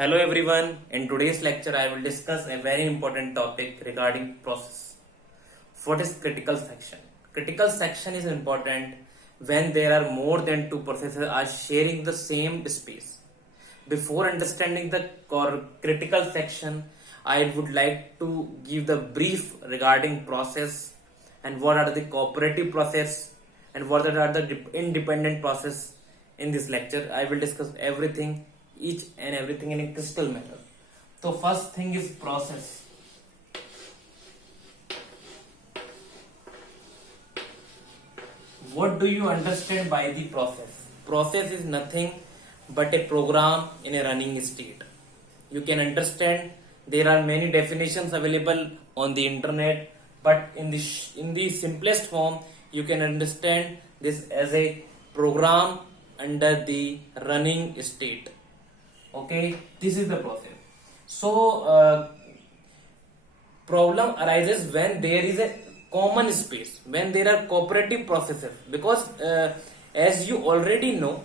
Hello everyone. In today's lecture, I will discuss a very important topic regarding process. What is critical section? Critical section is important when there are more than two processes are sharing the same space. Before understanding the critical section, I would like to give the brief regarding process and what are the cooperative process and what are the independent process. In this lecture, I will discuss everything, each and everything in a crystal manner. So first thing is process. What do you understand by the process? Process is nothing but a program in a running state. You can understand there are many definitions available on the internet, but in the simplest form, you can understand this as a program under the running state. Okay, this is the process. So problem arises when there is a common space, when there are cooperative processes, because as you already know,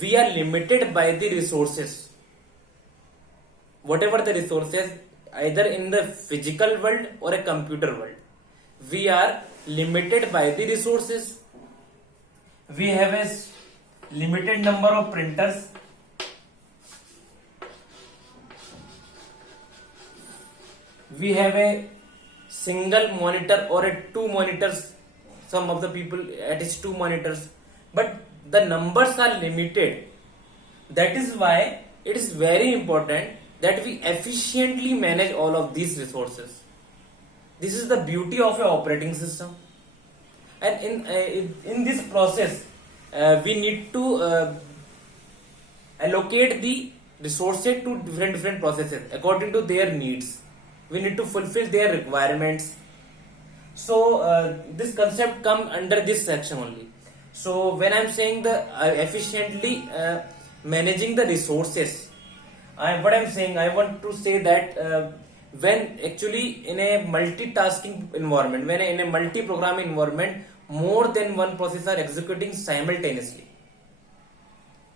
we are limited by the resources, whatever the resources, either in the physical world or a computer world. We are limited by the resources. We have a limited number of printers. We have a single monitor or a two monitors. Some of the people at least two monitors, but the numbers are limited. That is why it is very important that we efficiently manage all of these resources. This is the beauty of an operating system, and in this process we need to allocate the resources to different processes according to their needs. We need to fulfill their requirements. So this concept come under this section only. So when I'm saying the efficiently managing the resources, what I'm saying, I want to say that when actually in a multitasking environment, when in a multi-program environment, more than one process are executing simultaneously.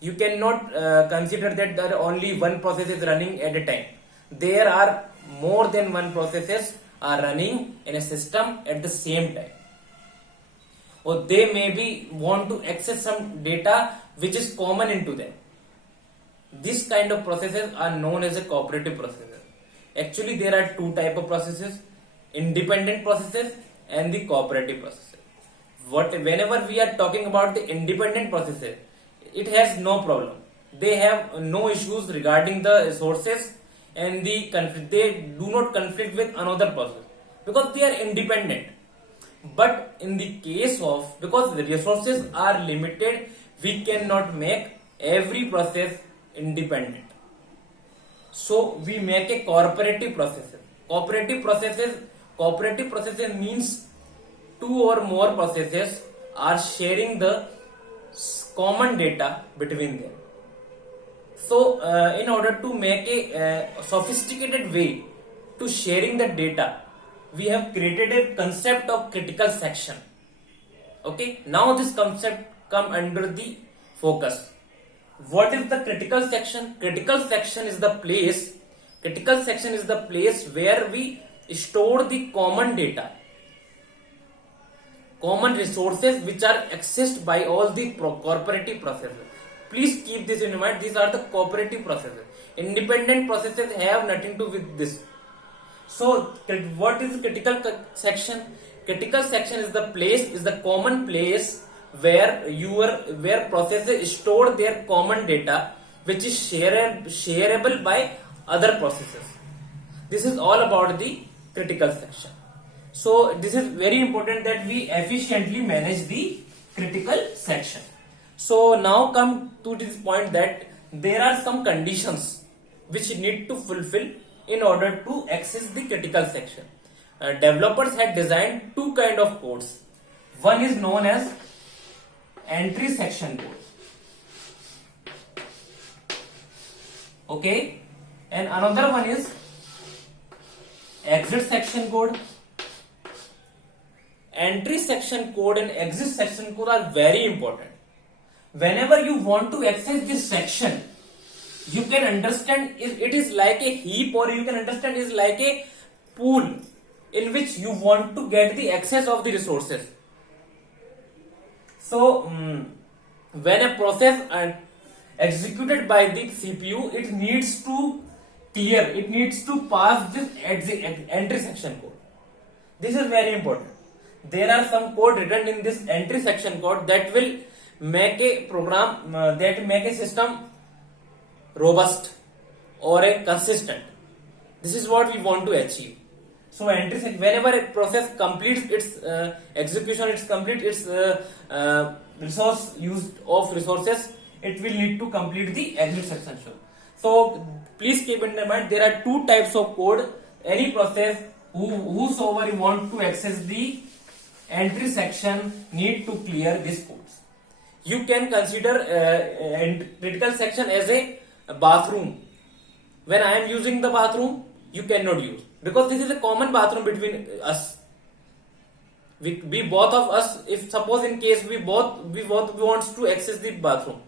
You cannot consider that there only one process is running at a time. There are more than one processes are running in a system at the same time, or they maybe want to access some data which is common into them. This kind of processes are known as a cooperative processes. Actually, there are two type of processes: independent processes and the cooperative processes. Whenever we are talking about the independent processes, it has no problem. They have no issues regarding the resources, and they do not conflict with another process because they are independent. But in the case of, because the resources are limited, we cannot make every process independent. So we make a cooperative processes. Cooperative processes means two or more processes are sharing the common data between them. So in order to make a sophisticated way to sharing the data, we have created a concept of critical section. Okay, now this concept come under the focus. What is the critical section? Critical section is the place where we store the common data, common resources which are accessed by all the cooperative processes. Please keep this in mind. These are the cooperative processes. Independent processes have nothing to do with this. So, what is critical section? Critical section is the common place where processes store their common data, which is shareable by other processes. This is all about the critical section. So, this is very important that we efficiently manage the critical section. So now come to this point that there are some conditions which need to fulfill in order to access the critical section. Developers had designed two kind of codes. One is known as entry section code. Okay, and another one is exit section code. Entry section code and exit section code are very important. Whenever you want to access this section, You can understand it is like a heap, or you can understand is like a pool in which you want to get the access of the resources. So when a process executed by the CPU, it needs to clear, it needs to pass this entry section code. This is very important. There are some code written in this entry section code that will make a program, that make a system robust or a consistent. This is what we want to achieve. So entry section, whenever a process completes its execution, its complete its resource use of resources, it will need to complete the exit section. So please keep in mind there are two types of code. Any process whosoever you want to access the entry section need to clear these codes. You can consider critical section as a bathroom. When I am using the bathroom, you cannot use, because this is a common bathroom between us. We both of us, if suppose in case we both wants to access the bathroom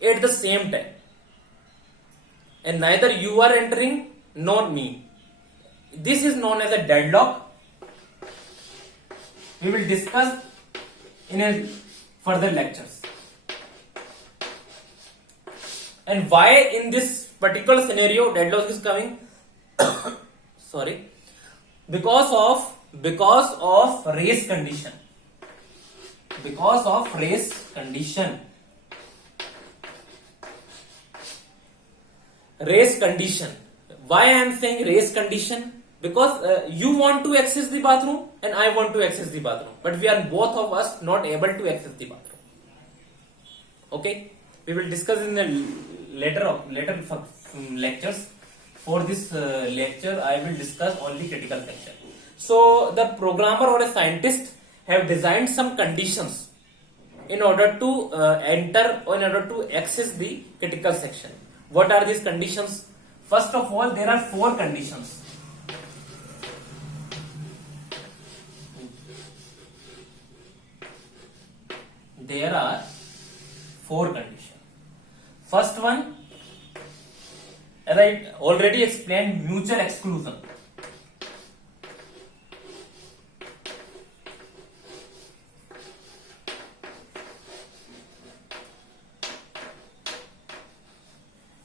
at the same time, and neither you are entering nor me, this is known as a deadlock. We will discuss in a further lectures. And why in this particular scenario deadlock is coming? Sorry, because of race condition. Because of race condition. Race condition. Why I am saying race condition? Because you want to access the bathroom and I want to access the bathroom, but we are both of us not able to access the bathroom. Okay, we will discuss in the later lectures. For this lecture, I will discuss only critical section. So the programmer or a scientist have designed some conditions in order to enter or in order to access the critical section. What are these conditions? First of all, there are 4 conditions. There are 4 conditions. First one, as I already explained, mutual exclusion.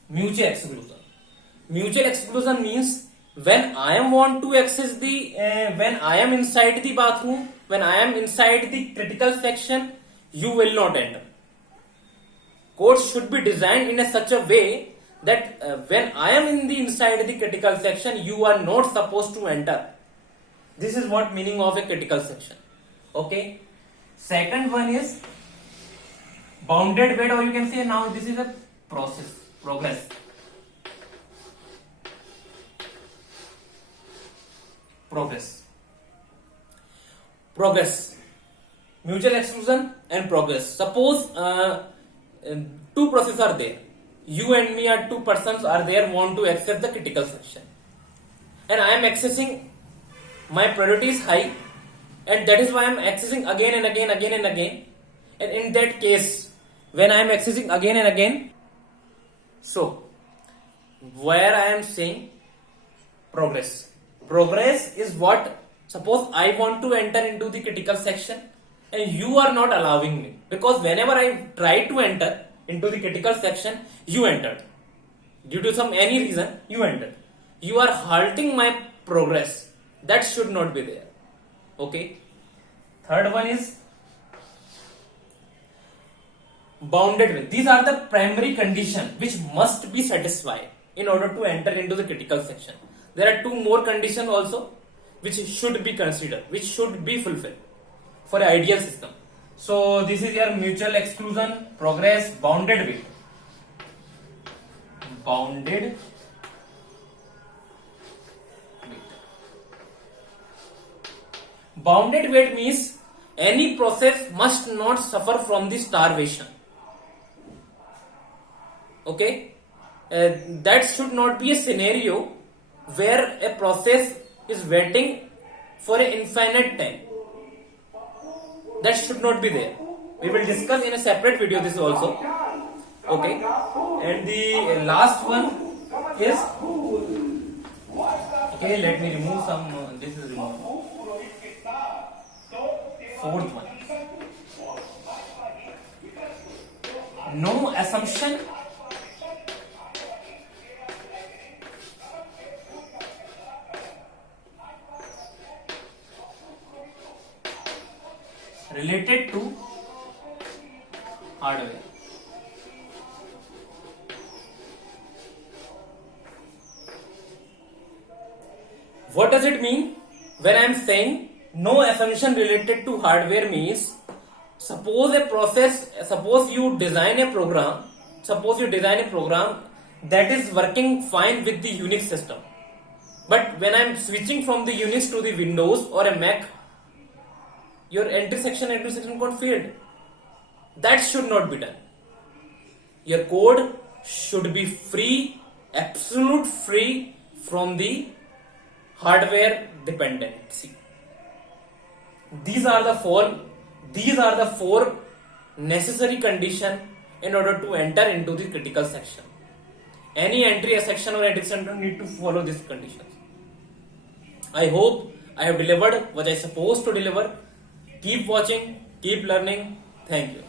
Mutual exclusion. Mutual exclusion means when I am want to access the, when I am inside the bathroom, when I am inside the critical section, you will not enter. Code should be designed in such a way that when I am in the inside the critical section, you are not supposed to enter. This is what meaning of a critical section. Okay. Second one is bounded wait, or you can say now this is a progress. Mutual exclusion and progress. Suppose 2 processes are there. You and me are 2 persons are there want to access the critical section, and I am accessing, my priority is high, and that is why I am accessing again and again. And in that case, when I am accessing again and again, so where I am saying progress is what, suppose I want to enter into the critical section and you are not allowing me, because whenever I try to enter into the critical section, you entered. Due to some any reason, you entered. You are halting my progress. That should not be there. Okay. Third one is bounded with. These are the primary conditions which must be satisfied in order to enter into the critical section. There are 2 more conditions also which should be considered, which should be fulfilled for an ideal system. So this is your mutual exclusion, progress, bounded with. Bounded weight means any process must not suffer from the starvation. Okay, that should not be a scenario where a process is waiting for an infinite time. That should not be there. We will discuss in a separate video this also. Okay, and the last one is, okay, let me remove some, this is removed. Fourth one, no assumption related to hardware. What does it mean when I am saying no assumption related to hardware? Means suppose you design a program, that is working fine with the Unix system, but when I am switching from the Unix to the Windows or a Mac, your entry section got failed. That should not be done. Your code should be free, absolute free from the hardware dependency. These are the four necessary conditions in order to enter into the critical section. Any entry section or entry section need to follow these conditions. I hope I have delivered what I supposed to deliver. Keep watching, keep learning. Thank you.